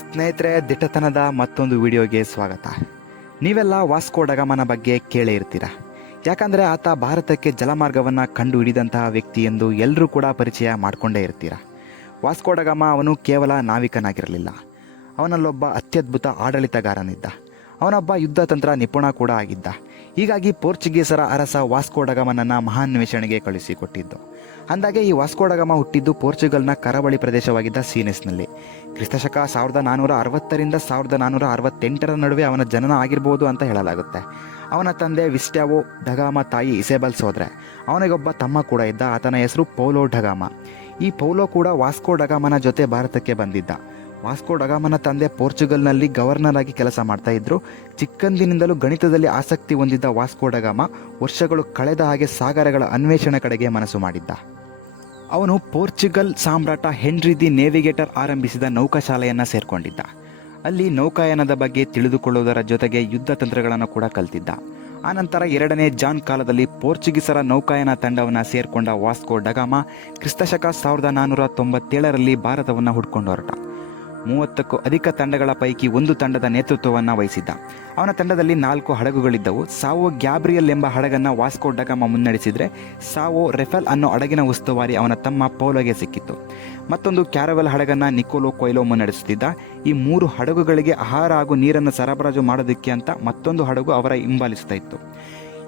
ಸ್ನೇಹಿತರೆ, ದಿಟ್ಟತನದ ಮತ್ತೊಂದು ವಿಡಿಯೋಗೆ ಸ್ವಾಗತ. ನೀವೆಲ್ಲ ವಾಸ್ಕೋ ಡಗಾಮನ ಬಗ್ಗೆ ಕೇಳೇ ಇರ್ತೀರ. ಯಾಕಂದರೆ ಆತ ಭಾರತಕ್ಕೆ ಜಲಮಾರ್ಗವನ್ನು ಕಂಡು ಹಿಡಿದಂತಹ ವ್ಯಕ್ತಿ ಎಂದು ಎಲ್ಲರೂ ಕೂಡ ಪರಿಚಯ ಮಾಡಿಕೊಂಡೇ ಇರ್ತೀರ. ವಾಸ್ಕೋ ಡಗಾಮ ಅವನು ಕೇವಲ ನಾವಿಕನಾಗಿರಲಿಲ್ಲ, ಅವನಲ್ಲೊಬ್ಬ ಅತ್ಯದ್ಭುತ ಆಡಳಿತಗಾರನಿದ್ದ. ಅವನೊಬ್ಬ ಯುದ್ಧತಂತ್ರ ನಿಪುಣ ಕೂಡ ಆಗಿದ್ದ. ಹೀಗಾಗಿ ಪೋರ್ಚುಗೀಸರ ಅರಸ ವಾಸ್ಕೋ ಡಗಾಮನನ್ನು ಮಹಾನ್ವೇಷಣೆಗೆ ಕಳುಹಿಸಿಕೊಟ್ಟಿದ್ದು. ಅಂದಾಗೆ ಈ ವಾಸ್ಕೋ ಡಗಾಮ ಹುಟ್ಟಿದ್ದು ಪೋರ್ಚುಗಲ್ನ ಕರಾವಳಿ ಪ್ರದೇಶವಾಗಿದ್ದ ಸೀನೆಸ್ನಲ್ಲಿ. ಕ್ರಿಸ್ತಶಕ 1460ರಿಂದ 1468ರ ನಡುವೆ ಅವನ ಜನನ ಆಗಿರ್ಬೋದು ಅಂತ ಹೇಳಲಾಗುತ್ತೆ. ಅವನ ತಂದೆ ವಿಸ್ಟ್ಯಾವೋ ಡಗಾಮ, ತಾಯಿ ಇಸೆಬೆಲ್ ಸೋದ್ರೆ. ಅವನಿಗೊಬ್ಬ ತಮ್ಮ ಕೂಡ ಇದ್ದ. ಆತನ ಹೆಸರು ಪೌಲೋ ಡಗಾಮ. ಈ ಪೌಲೋ ಕೂಡ ವಾಸ್ಕೋ ಡಗಾಮನ ಜೊತೆ ಭಾರತಕ್ಕೆ ಬಂದಿದ್ದ. ವಾಸ್ಕೋ ಡಗಾಮನ ತಂದೆ ಪೋರ್ಚುಗಲ್ನಲ್ಲಿ ಗವರ್ನರ್ ಆಗಿ ಕೆಲಸ ಮಾಡ್ತಾ ಇದ್ರು. ಚಿಕ್ಕಂದಿನಿಂದಲೂ ಗಣಿತದಲ್ಲಿ ಆಸಕ್ತಿ ಹೊಂದಿದ್ದ ವಾಸ್ಕೋ ಡಗಾಮ ವರ್ಷಗಳು ಕಳೆದ ಹಾಗೆ ಸಾಗರಗಳ ಅನ್ವೇಷಣೆ ಕಡೆಗೆ ಮನಸ್ಸು ಮಾಡಿದ್ದ. ಅವನು ಪೋರ್ಚುಗಲ್ ಸಾಮ್ರಾಟ ಹೆನ್ರಿ ದಿ ನೇವಿಗೇಟರ್ ಆರಂಭಿಸಿದ ನೌಕಾಶಾಲೆಯನ್ನು ಸೇರ್ಕೊಂಡಿದ್ದ. ಅಲ್ಲಿ ನೌಕಾಯಾನದ ಬಗ್ಗೆ ತಿಳಿದುಕೊಳ್ಳುವುದರ ಜೊತೆಗೆ ಯುದ್ಧ ತಂತ್ರಗಳನ್ನು ಕೂಡ ಕಲ್ತಿದ್ದ. ಆನಂತರ 2ನೇ ಜಾನ್ ಕಾಲದಲ್ಲಿ ಪೋರ್ಚುಗೀಸರ ನೌಕಾಯಾನ ತಂಡವನ್ನು ಸೇರ್ಕೊಂಡ ವಾಸ್ಕೋ ಡಗಾಮ ಕ್ರಿಸ್ತಶಕ 1497ರಲ್ಲಿ ಭಾರತವನ್ನು ಹುಡ್ಕೊಂಡು ಹೊರಟ. 30ಕ್ಕೂ ಅಧಿಕ ತಂಡಗಳ ಪೈಕಿ ಒಂದು ತಂಡದ ನೇತೃತ್ವವನ್ನು ವಹಿಸಿದ್ದ. ಅವನ ತಂಡದಲ್ಲಿ 4 ಹಡಗುಗಳಿದ್ದವು. ಸಾವೋ ಗ್ಯಾಬ್ರಿಯಲ್ ಎಂಬ ಹಡಗನ್ನು ವಾಸ್ಕೋ ಡಗಾಮ ಮುನ್ನಡೆಸಿದರೆ, ಸಾವೋ ರೆಫೆಲ್ ಅನ್ನೋ ಹಡಗಿನ ಉಸ್ತುವಾರಿ ಅವನ ತಮ್ಮ ಪೌಲೋಗೆ ಸಿಕ್ಕಿತ್ತು. ಮತ್ತೊಂದು ಕ್ಯಾರವೆಲ್ ಹಡಗನ್ನು ನಿಕೋಲೋ ಕೊಯ್ಲೋ ಮುನ್ನಡೆಸುತ್ತಿದ್ದ. ಈ 3 ಹಡಗುಗಳಿಗೆ ಆಹಾರ ಹಾಗೂ ನೀರನ್ನು ಸರಬರಾಜು ಮಾಡೋದಕ್ಕೆ ಅಂತ ಮತ್ತೊಂದು ಹಡಗು ಅವರ ಹಿಂಬಾಲಿಸ್ತಾ ಇತ್ತು.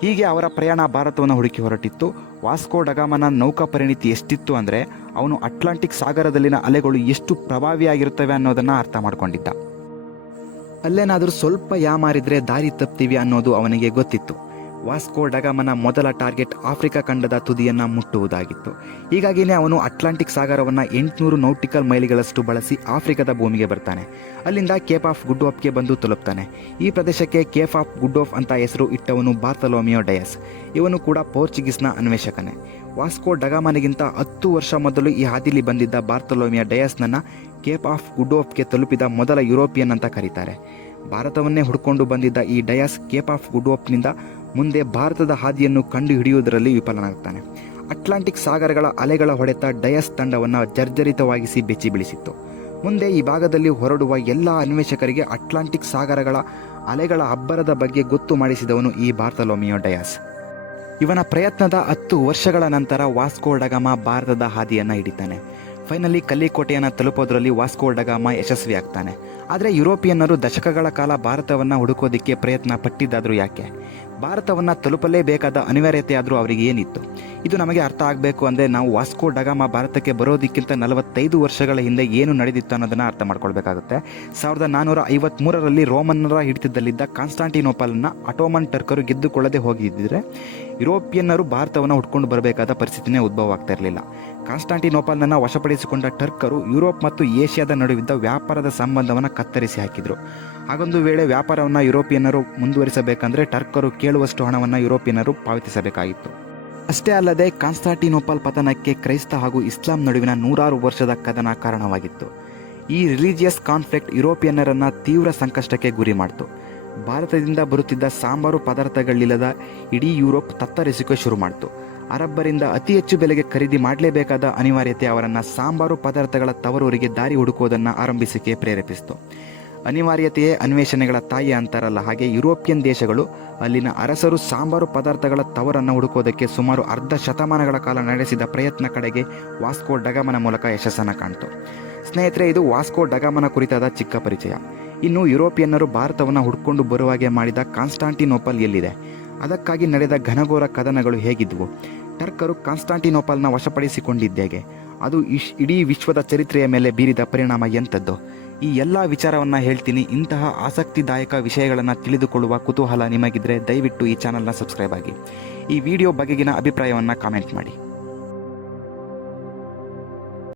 ಹೀಗೆ ಅವರ ಪ್ರಯಾಣ ಭಾರತವನ್ನು ಹುಡುಕಿ ಹೊರಟಿತ್ತು. ವಾಸ್ಕೋ ಡಗಾಮನ ನೌಕಾ ಪರಿಣಿತಿ ಎಷ್ಟಿತ್ತು ಅಂದರೆ, ಅವನು ಅಟ್ಲಾಂಟಿಕ್ ಸಾಗರದಲ್ಲಿನ ಅಲೆಗಳು ಎಷ್ಟು ಪ್ರಭಾವಿಯಾಗಿರುತ್ತವೆ ಅನ್ನೋದನ್ನು ಅರ್ಥ ಮಾಡ್ಕೊಂಡಿದ್ದ. ಅಲ್ಲೇನಾದರೂ ಸ್ವಲ್ಪ ಯಾಮಾರಿದ್ರೆ ದಾರಿ ತಪ್ತೀವಿ ಅನ್ನೋದು ಅವನಿಗೆ ಗೊತ್ತಿತ್ತು. ವಾಸ್ಕೋ ಡಗಾಮನ ಮೊದಲ ಟಾರ್ಗೆಟ್ ಆಫ್ರಿಕಾ ಖಂಡದ ತುದಿಯನ್ನು ಮುಟ್ಟುವುದಾಗಿತ್ತು. ಹೀಗಾಗಿಯೇ ಅವನು ಅಟ್ಲಾಂಟಿಕ್ ಸಾಗರವನ್ನು 800 ನೌಟಿಕಲ್ ಮೈಲಿಗಳಷ್ಟು ಬಳಸಿ ಆಫ್ರಿಕಾದ ಭೂಮಿಗೆ ಬರ್ತಾನೆ. ಅಲ್ಲಿಂದ ಕೇಪ್ ಆಫ್ ಗುಡ್ ಹೋಪ್ಗೆ ಬಂದು ತಲುಪ್ತಾನೆ. ಈ ಪ್ರದೇಶಕ್ಕೆ ಕೇಪ್ ಆಫ್ ಗುಡ್ ಹೋಪ್ ಅಂತ ಹೆಸರು ಇಟ್ಟವನು ಬಾರ್ತಲೋಮಿಯೋ ಡಯಸ್. ಇವನು ಕೂಡ ಪೋರ್ಚುಗೀಸ್ನ ಅನ್ವೇಷಕನೇ. ವಾಸ್ಕೋ ಡಗಾಮನಿಗಿಂತ 10 ವರ್ಷ ಮೊದಲು ಈ ಹಾದಿಲಿ ಬಂದಿದ್ದ ಬಾರ್ತಲೋಮಿಯೋ ಡಯಸ್ನನ್ನು ಕೇಪ್ ಆಫ್ ಗುಡ್ ಹೋಪ್ಗೆ ತಲುಪಿದ ಮೊದಲ ಯುರೋಪಿಯನ್ ಅಂತ ಕರೀತಾರೆ. ಭಾರತವನ್ನೇ ಹುಡ್ಕೊಂಡು ಬಂದಿದ್ದ ಈ ಡಯಸ್ ಕೇಪ್ ಆಫ್ ಗುಡ್ ಹೋಪ್ನಿಂದ ಮುಂದೆ ಭಾರತದ ಹಾದಿಯನ್ನು ಕಂಡು ಹಿಡಿಯುವುದರಲ್ಲಿ ವಿಫಲನಾಗ್ತಾನೆ. ಅಟ್ಲಾಂಟಿಕ್ ಸಾಗರಗಳ ಅಲೆಗಳ ಹೊಡೆತ ಡಯಸ್ ತಂಡವನ್ನು ಜರ್ಜರಿತವಾಗಿಸಿ ಬೆಚ್ಚಿ ಬೀಳಿಸಿತ್ತು. ಮುಂದೆ ಈ ಭಾಗದಲ್ಲಿ ಹೊರಡುವ ಎಲ್ಲ ಅನ್ವೇಷಕರಿಗೆ ಅಟ್ಲಾಂಟಿಕ್ ಸಾಗರಗಳ ಅಲೆಗಳ ಅಬ್ಬರದ ಬಗ್ಗೆ ಗೊತ್ತು ಮಾಡಿಸಿದವನು ಈ ಬಾರ್ತಲೋಮಿಯೋ ಡಯಸ್. ಇವನ ಪ್ರಯತ್ನದ 10 ವರ್ಷಗಳ ನಂತರ ವಾಸ್ಕೋ ಡಗಾಮ ಭಾರತದ ಹಾದಿಯನ್ನು ಹಿಡಿತಾನೆ. ಫೈನಲಿ ಕಲ್ಲಿಕೋಟೆಯನ್ನು ತಲುಪೋದ್ರಲ್ಲಿ ವಾಸ್ಕೋ ಡಗಾಮ ಯಶಸ್ವಿಯಾಗ್ತಾನೆ. ಆದರೆ ಯುರೋಪಿಯನ್ನರು ದಶಕಗಳ ಕಾಲ ಭಾರತವನ್ನು ಹುಡುಕೋದಿಕ್ಕೆ ಪ್ರಯತ್ನ ಪಟ್ಟಿದ್ದಾದರೂ ಯಾಕೆ? ಭಾರತವನ್ನು ತಲುಪಲೇಬೇಕಾದ ಅನಿವಾರ್ಯತೆಯಾದರೂ ಅವರಿಗೆ ಏನಿತ್ತು? ಇದು ನಮಗೆ ಅರ್ಥ ಆಗಬೇಕು ಅಂದರೆ ನಾವು ವಾಸ್ಕೋ ಡಗಾಮ ಭಾರತಕ್ಕೆ ಬರೋದಕ್ಕಿಂತ 45 ವರ್ಷಗಳ ಹಿಂದೆ ಏನು ನಡೆದಿತ್ತು ಅನ್ನೋದನ್ನು ಅರ್ಥ ಮಾಡ್ಕೊಳ್ಬೇಕಾಗುತ್ತೆ. 1453ರಲ್ಲಿ ರೋಮನ್ನರ ಹಿಡಿತದಲ್ಲಿದ್ದ ಕಾನ್ಸ್ಟಾಂಟಿನೋಪಲ್ನ ಅಟೋಮನ್ ಟರ್ಕರು ಗೆದ್ದುಕೊಳ್ಳದೆ ಹೋಗಿದ್ದರೆ ಯುರೋಪಿಯನ್ನರು ಭಾರತವನ್ನು ಹುಡ್ಕೊಂಡು ಬರಬೇಕಾದ ಪರಿಸ್ಥಿತಿನೇ ಉದ್ಭವ ಆಗ್ತಾ ಇರಲಿಲ್ಲ. ಕಾನ್ಸ್ಟಾಂಟಿನೋಪಲ್ನನ್ನು ವಶಪಡಿಸಿಕೊಂಡ ಟರ್ಕರು ಯುರೋಪ್ ಮತ್ತು ಏಷ್ಯಾದ ನಡುವಿದ್ದ ವ್ಯಾಪಾರದ ಸಂಬಂಧವನ್ನು ಕತ್ತರಿಸಿ ಹಾಕಿದರು. ಹಾಗೊಂದು ವೇಳೆ ವ್ಯಾಪಾರವನ್ನು ಯುರೋಪಿಯನ್ನರು ಮುಂದುವರಿಸಬೇಕಂದ್ರೆ ಟರ್ಕರು ಕೇಳುವಷ್ಟು ಹಣವನ್ನು ಯುರೋಪಿಯನ್ನರು ಪಾವತಿಸಬೇಕಾಗಿತ್ತು. ಅಷ್ಟೇ ಅಲ್ಲದೆ ಕಾನ್ಸ್ಟಾಂಟಿನೋಪಲ್ ಪತನಕ್ಕೆ ಕ್ರೈಸ್ತ ಹಾಗೂ ಇಸ್ಲಾಂ ನಡುವಿನ 100 ವರ್ಷದ ಕದನ ಕಾರಣವಾಗಿತ್ತು. ಈ ರಿಲಿಜಿಯಸ್ ಕಾನ್ಫ್ಲಿಕ್ಟ್ ಯುರೋಪಿಯನ್ನರನ್ನು ತೀವ್ರ ಸಂಕಷ್ಟಕ್ಕೆ ಗುರಿ ಮಾಡಿತು. ಭಾರತದಿಂದ ಬರುತ್ತಿದ್ದ ಸಾಂಬಾರು ಪದಾರ್ಥಗಳಿಲ್ಲದ ಇಡೀ ಯುರೋಪ್ ತತ್ತರಿಸಿಕೆ ಶುರು ಮಾಡಿತು. ಅರಬ್ಬರಿಂದ ಅತಿ ಹೆಚ್ಚು ಬೆಲೆಗೆ ಖರೀದಿ ಮಾಡಲೇಬೇಕಾದ ಅನಿವಾರ್ಯತೆ ಅವರನ್ನು ಸಾಂಬಾರು ಪದಾರ್ಥಗಳ ತವರೂರಿಗೆ ದಾರಿ ಹುಡುಕೋದನ್ನು ಆರಂಭಿಸಕ್ಕೆ ಪ್ರೇರೇಪಿಸಿತು. ಅನಿವಾರ್ಯತೆಯೇ ಅನ್ವೇಷಣೆಗಳ ತಾಯಿ ಅಂತಾರಲ್ಲ, ಹಾಗೆ ಯುರೋಪಿಯನ್ ದೇಶಗಳು ಅಲ್ಲಿನ ಅರಸರು ಸಾಂಬಾರು ಪದಾರ್ಥಗಳ ತವರನ್ನು ಹುಡುಕೋದಕ್ಕೆ ಸುಮಾರು ಅರ್ಧ ಶತಮಾನಗಳ ಕಾಲ ನಡೆಸಿದ ಪ್ರಯತ್ನ ಕಡೆಗೆ ವಾಸ್ಕೋ ಡಗಾಮನ ಮೂಲಕ ಯಶಸ್ಸನ್ನು ಕಾಣ್ತು. ಸ್ನೇಹಿತರೆ, ಇದು ವಾಸ್ಕೋ ಡಗಾಮನ ಕುರಿತಾದ ಚಿಕ್ಕ ಪರಿಚಯ. ಇನ್ನು ಯುರೋಪಿಯನ್ನರು ಭಾರತವನ್ನು ಹುಡ್ಕೊಂಡು ಬರುವಾಗೆ ಮಾಡಿದ ಕಾನ್ಸ್ಟಾಂಟಿನೋಪಲ್ ಎಲ್ಲಿದೆ? ಅದಕ್ಕಾಗಿ ನಡೆದ ಘನಘೋರ ಕದನಗಳು ಹೇಗಿದ್ವು? ಟರ್ಕರು ಕಾನ್ಸ್ಟಾಂಟಿನೋಪಲ್ನ ವಶಪಡಿಸಿಕೊಂಡಿದ್ದೇಗೆ? ಅದು ಇಡೀ ವಿಶ್ವದ ಚರಿತ್ರೆಯ ಮೇಲೆ ಬೀರಿದ ಪರಿಣಾಮ ಎಂಥದ್ದು? ಈ ಎಲ್ಲ ವಿಚಾರವನ್ನು ಹೇಳ್ತೀನಿ. ಇಂತಹ ಆಸಕ್ತಿದಾಯಕ ವಿಷಯಗಳನ್ನು ತಿಳಿದುಕೊಳ್ಳುವ ಕುತೂಹಲ ನಿಮಗಿದ್ರೆ ದಯವಿಟ್ಟು ಈ ಚಾನಲ್ನ ಸಬ್ಸ್ಕ್ರೈಬ್ ಆಗಿ. ಈ ವಿಡಿಯೋ ಬಗೆಗಿನ ಅಭಿಪ್ರಾಯವನ್ನು ಕಾಮೆಂಟ್ ಮಾಡಿ.